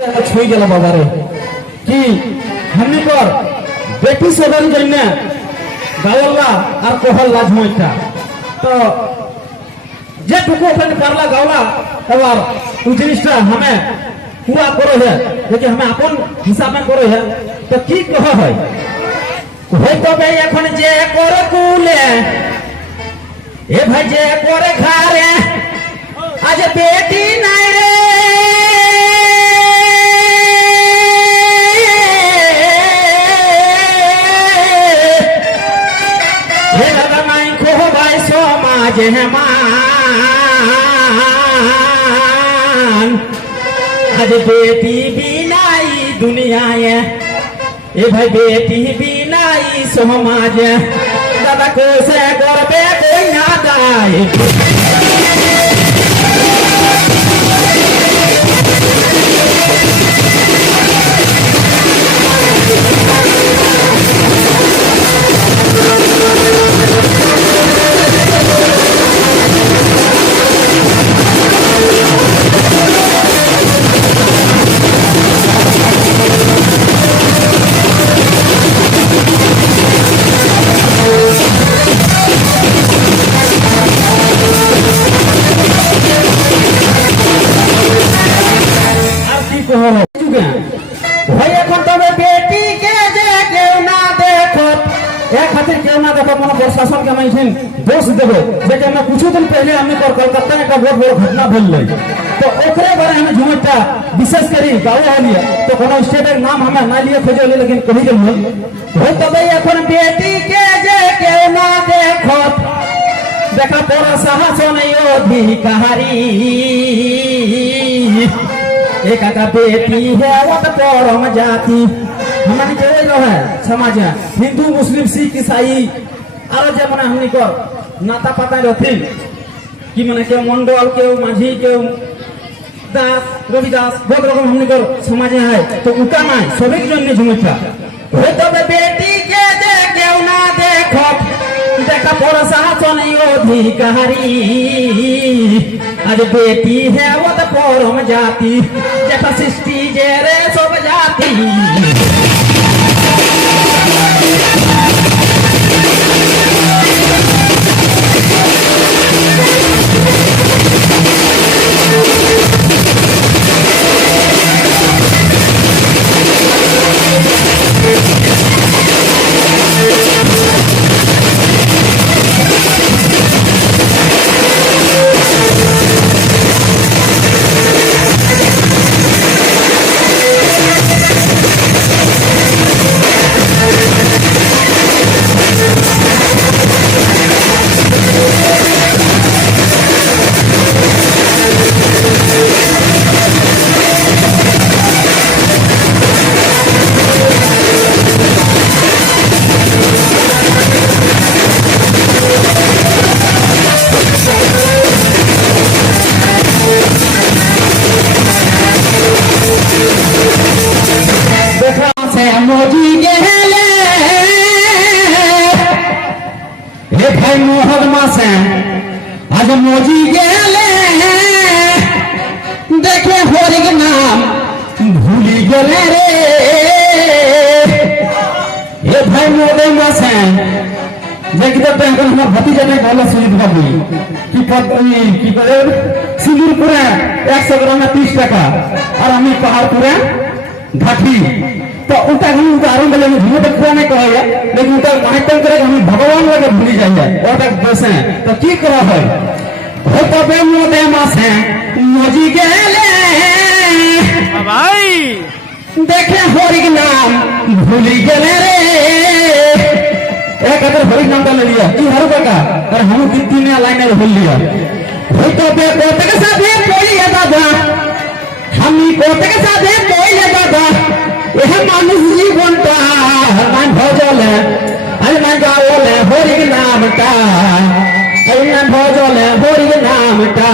छुई गल बाबा रे कि हमनी कर बेटी सदन जन्ने गावला और कहला झुमटा तो जे टुकु अपन पारला गावला एबार उ जिनिसटा हमें पूरा करो है लेकिन हमें अपन हिसाब में करो है तो की कह है होय तबे এখন যে করে কুলে এ ভাই যে করে ঘরে আজ বেটি নাই রে হে দাদা মাই কো ভাই সমাজে মান আজ বেটি বিনাই দুনিয়ায় ए भाई बेटी बिनाई समाज दादा को से करबे कोई ना दाए भाई এখন তবে বেটি কে যে কেউ না দেখো এক হাতে কেউ না দেখো কোন প্রশাসন के मैं दोष देबो जे मैं कुछ दिन पहले हमने कोलकाता में का बहुत बड़ा घटना भइल तो ओकरे बारे में झुमटा विशेष करी गाँव हलिए तो कोनो स्टेट नाम हमें ना लिए खोजे लेकिन कही गेल हो तबे এখন बेटी के जे केउ ना देखो देखा तोरा साहस नहीं अधिकारी एक का बेटी है वो तो परम जाति हमारी जो है समाज है हिंदू मुस्लिम सिख ईसाई और जब मने हमनी को नाता पता रहती कि मने के मंडल के माझी के दास रविदास बहुत रकम हमनी को समाज है तो उका ना सभी जन ने झुमटा हो तबे बेटी के दे केउ ना देखो देखा बड़ा साहस नहीं अधिकारी आज बेटी है वो तो परम जाति जैसा सृष्टि जेरे सब जाति भाई मोहम्मा से आज मोजी गेले देखे होरिक नाम भूली गेले रे ये भाई मोहम्मा से देखते पे हमर भतीजा ने गला सुनित बाबू कि पत्नी की करे सिंदूर पूरा 100 ग्राम में 30 টাকা और हमें पहाड़ पूरा घाटी तो उनका हम उदाहरण बोले झूठ देखा नहीं कहे लेकिन उनका माइटन करे हम भगवान लगे भूली जाइए और तक दोष है तो की करा है हो तबे मोदे मासे मोजी गेले भाई देखे होरिक नाम भूली गेले रे एक अगर होरिक नाम ले लिया ई हर का और हम तीन लाइन में बोल लिया हो तबे कोते के साथ कोई है दादा हम कोते के साथ कोई है दादा यह मानुष जीवनटा मान भजले अलमान गावले होरिक नामटा अलमान भजले होरिक नामटा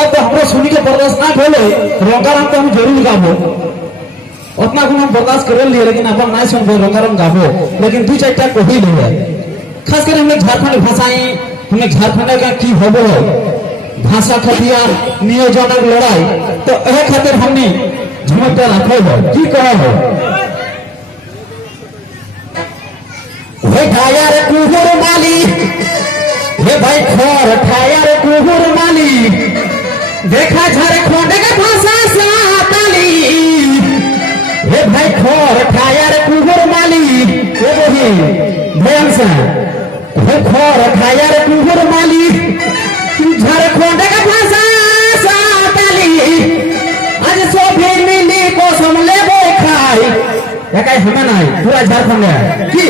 वाला तो हमरो सुनी के बर्दाश्त ना होले रंगारंग तो हम जरूर गाबो उतना गुण हम बर्दाश्त कर लिए लेकिन अपन नहीं सुनबो रंगारंग गाबो लेकिन दो चारटा कही ले खास कर हम झारखंड भाषाएं हम झारखंड का की होबो भाषा खतियार नियोजन लड़ाई तो एह खातिर हमनी झुमकता रखो हो की कहो हो हे ठायर कुहुर माली हे भाई खोर ठायर कुहुर माली देखा झारखंड का भाषा साताली हे भाई खोर ठायर कुहुर माली ये वही ध्यान से हे खोर ठायर कुहुर माली झारखंड का भाषा साताली आज सोफे मिली को समले बो खाई या कहीं हमें नहीं पूरा झारखंड है की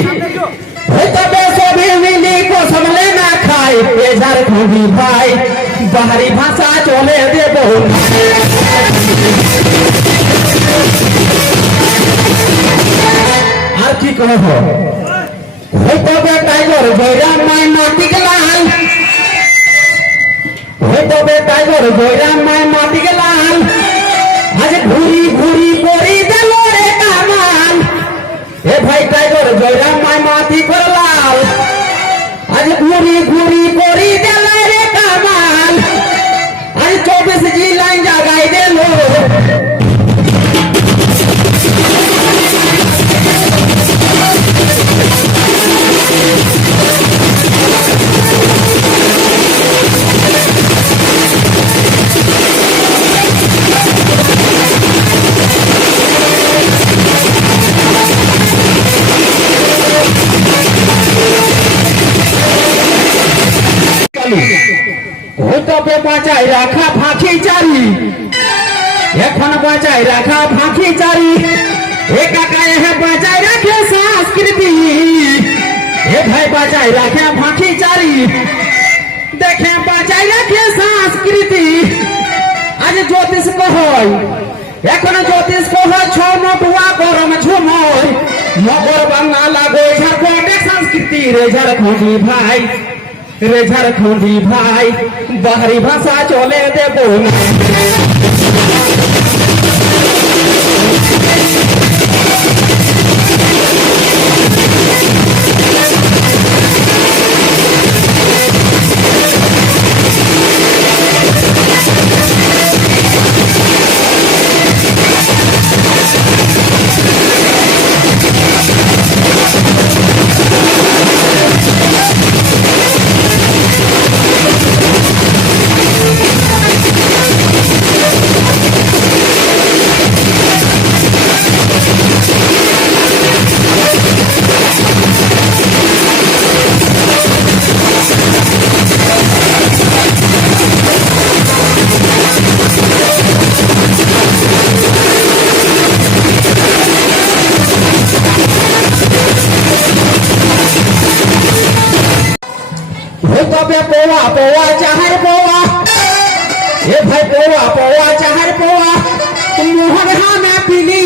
हे तबे सोफे मिली को समले ना खाई ये झारखंडी भाई बाहरी भाषा चले दे बो और की कहो हो हे तबे टाइगर जयराम माई माटी के लाल हे तबे टाइगर जयराम माई माटी के लाल आज घूरी घूरी कोरी देलो रे कामाल हे भाई टाइगर जयराम माई माटी पर लाल आज घूरी घूरी कोरी देलो रे कामाल आज 24 जी लाइन जगाई देलो বাঁচাই রাখা ফাঁকি চারি এখন বাঁচাই রাখা ফাঁকি চারি এ কাকা এহে বাঁচাই রাখে সংস্কৃতি এ ভাই বাঁচাই রাখে ফাঁকি চারি দেখে বাঁচাই রাখে সংস্কৃতি আজ জ্যোতিষ কহই এখন জ্যোতিষ কহই ছ নটুয়া গরম ঝুময় মগর বাংলা লাগো ঝাড়খণ্ডের সংস্কৃতি রে ঝাড়খণ্ডী ভাই रे झारखंडी भाई बाहरी भाषा चले देबो पोवा पोवा चाहर पोवा ये भाई पोवा पोवा चाहर पोवा तुम मोहन में पीली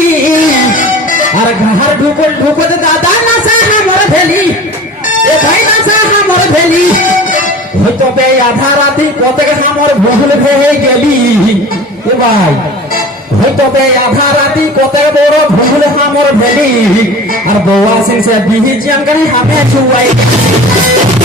और घर ढुकल ढुकल दादा नशा हमर भेली ये भाई नशा हमर भेली हो तो बे आधा राती कते हमर भूल भे गेली ये भाई हो तो बे आधा राती कते बड़ भूल हमर भेली और बौआ सिंह से बिही जियन करे हमें छुआई